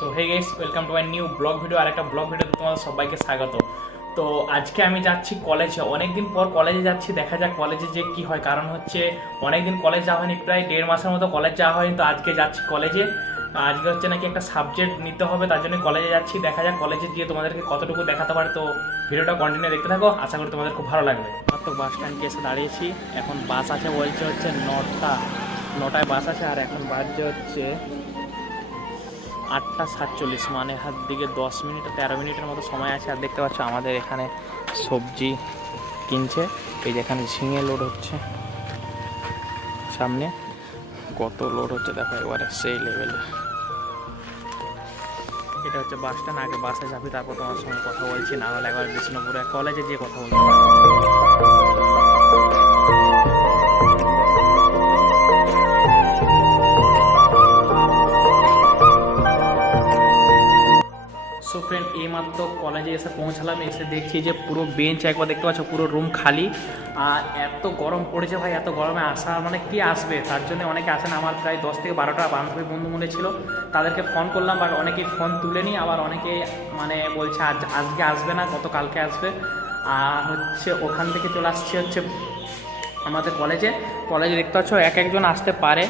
So hey guys welcome to my new vlog video আর একটা vlog ভিডিওতে তোমাদের সবাইকে স্বাগত। তো আজকে আমি যাচ্ছি কলেজে। অনেকদিন পর কলেজে যাচ্ছি, দেখা যাক কলেজে যে কি হয়। কারণ হচ্ছে অনেকদিন কলেজ যাওয়া হয়নি, প্রায় দেড় মাসের মতো কলেজ যাওয়া হয়নি, তো আজকে যাচ্ছি কলেজে। আজকে হচ্ছে নাকি একটা সাবজেক্ট নিতে হবে, তার জন্য কলেজে যাচ্ছি। দেখা যাক কলেজে গিয়ে তোমাদেরকে কতটুকু দেখাতে পারে। তো ভিডিওটা কন্টিনিউ দেখতে থাকো, আশা করি তোমাদের খুব ভালো লাগবে। তো বাস স্ট্যান্ডে এসে দাঁড়িয়েছি। এখন বাস আছে, বলছে হচ্ছে নটা। নটায় বাস আছে, আর এখন বাজছে হচ্ছে আটটা সাতচল্লিশ মানে হাত দিকে দশ মিনিট, তেরো মিনিটের মতো সময় আছে। আর দেখতে পাচ্ছ আমাদের এখানে সবজি কিনছে। এই যেখানে ঝিঙে লোড হচ্ছে সামনে। কত লোড হচ্ছে দেখো এবারে সেই লেভেলে এটা হচ্ছে বাস স্ট্যান্ড আগে বাসে যাবি, তারপর তোমার সঙ্গে কথা বলছি, না হলে একবার বিষ্ণুপুরে কলেজে গিয়ে কথা বলতে এইমাত্র কলেজে এসে পৌঁছালাম, এসে দেখছি যে পুরো বেঞ্চ একবার দেখতে পাচ্ছ, পুরো রুম খালি। আর এত গরম পড়েছে ভাই, এত গরমে আসা মানে কি আসবে? তার জন্য অনেকে আসেন, আমার প্রায় দশ থেকে বারোটা বান্ধবী বন্ধু মনে ছিল। তাদেরকে ফোন করলাম বাট অনেকেই ফোন তুলেনি। আবার অনেকে মানে বলছে, আজ, আজকে আসবে না গত কালকে আসবে। আর হচ্ছে ওখান থেকে চলে আসছে হচ্ছে আমাদের কলেজে কলেজে দেখতে পাচ্ছ, এক একজন আসতে পারে।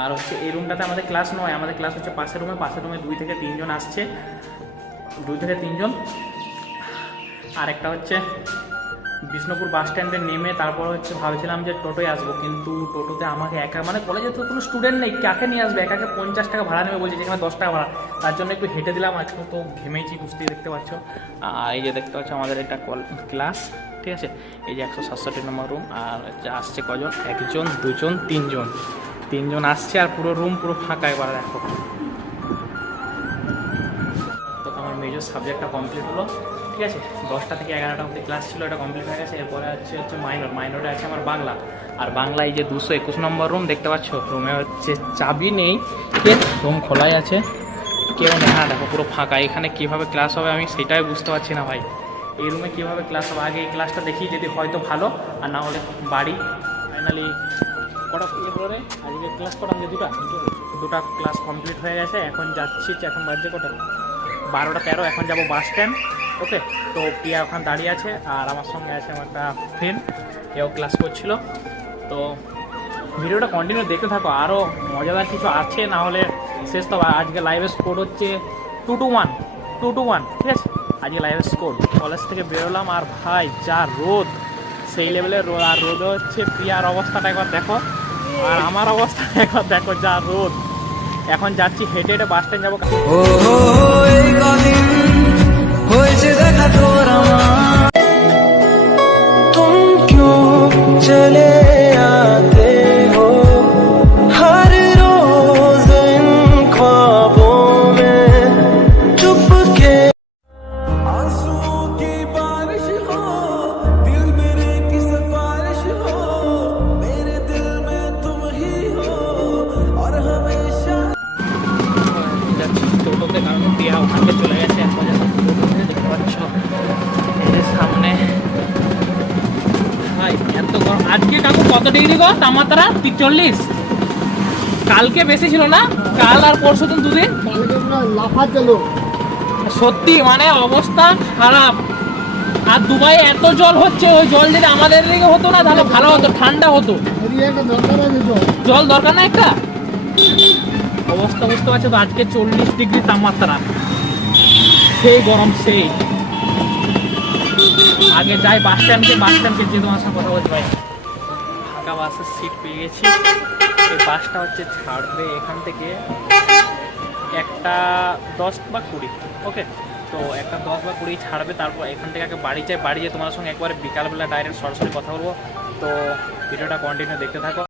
আর হচ্ছে এই রুমটাতে আমাদের ক্লাস নয়, আমাদের ক্লাস হচ্ছে পাশের রুমে পাশের রুমে দুই থেকে তিনজন আসছে। দুই থেকে তিনজন। আর একটা হচ্ছে বিষ্ণুপুর বাস স্ট্যান্ডে নেমে তারপর হচ্ছে ভাবছিলাম যে টোটোয় আসব, কিন্তু টোটোতে আমাকে একা মানে কলেজে তো কোনো স্টুডেন্ট নেই, কাকে নিয়ে আসবে? একাকে পঞ্চাশ টাকা ভাড়া নেবে বলছে, যেখানে দশ টাকা ভাড়া। তার জন্য একটু হেঁটে দিলাম, আজকে তো ঘেমেছি, বুঝতেই দেখতে পাচ্ছ। আর এই যে দেখতে পাচ্ছ আমাদের এটা ক্লাস, ঠিক আছে? এই যে একশো সাতষট্টি নম্বর রুম আর আসছে কজন? একজন, দুজন, তিনজন। তিনজন আসছে আর পুরো রুম পুরো ফাঁকা, এবার দেখো। মেজর সাবজেক্টটা কমপ্লিট হলো, ঠিক আছে? দশটা থেকে এগারোটা অবধি ক্লাস ছিল, এটা কমপ্লিট হয়ে গেছে। এরপরে হচ্ছে হচ্ছে মাইনর মাইনরে আছে আমার বাংলা। আর বাংলায় যে দুশো একুশ নম্বর রুম দেখতে পাচ্ছ? রুমে হচ্ছে চাবি নেই রুম খোলাই আছে। কেউ নেই। হ্যাঁ দেখো, পুরো ফাঁকা। এখানে কীভাবে ক্লাস হবে আমি সেটাই বুঝতে পারছি না ভাই। এই রুমে কীভাবে ক্লাস হবে? আগে এই ক্লাসটা দেখি, যদি হয়তো ভালো। আর না হলে বাড়ি। ফাইনালি কটা ইয়ে করে আজকে ক্লাস করাম যে দুটা। দুটা ক্লাস কমপ্লিট হয়ে গেছে। এখন যাচ্ছি এখন বাজছে কটা? বারোটা তেরো, এখন যাব বাস স্ট্যান্ড ওকে তো প্রিয়া ওখানে দাঁড়িয়ে আছে আর আমার সঙ্গে আছে আমার একটা ফ্রেন্ড এও ক্লাস করছিল। তো ভিডিওটা কন্টিনিউ দেখতে থাকো আরও মজাদার কিছু আছে, না হলে শেষ তো আজকে লাইভের স্কোর হচ্ছে two two one two two one ঠিক আছে? আজকে লাইভের স্কোর কলেজ থেকে বেরোলাম আর ভাই, যা রোদ, সেই লেভেলের রোদ, আর রোদ হচ্ছে প্রিয়ার অবস্থাটা একবার দেখো, আর আমার অবস্থা একবার দেখো, যা রোদ। এখন যাচ্ছি হেঁটে হেঁটে বাস স্ট্যান্ড যাব। আজকে কাকু কত ডিগ্রি গো? তাপমাত্রা তিরচল্লিশ কালকে বেশি ছিল না? কাল আর পরশু দিন দুদিন? সত্যি মানে অবস্থা খারাপ। আর দুবাই এত জল হচ্ছে, ওই জল যদি আমাদের দিকে হতো না, তাহলে ভালো হতো, ঠান্ডা হতো। জল দরকার না একটা? অবস্থা বুঝতে পারছ তো? আজকে চল্লিশ ডিগ্রি তাপমাত্রা সেই গরম, সেই। আগে যাই বাস স্ট্যান্ডকে বাস স্ট্যান্ডকে যে তোমার সঙ্গে কথা বলছি, ভাই। ফাঁকা বাসের সিট পেয়ে গেছি। এই বাসটা হচ্ছে ছাড়বে এখান থেকে একটা দশ বা কুড়ি ওকে তো একটা দশ বা কুড়ি ছাড়বে, তারপর এখান থেকে আগে বাড়ি যায় বাড়ি যেয়ে তোমার সঙ্গে একবারে বিকালবেলা ডাইরেক্ট সরাসরি কথা বলব। তো ভিডিওটা কন্টিনিউ দেখতে থাকো।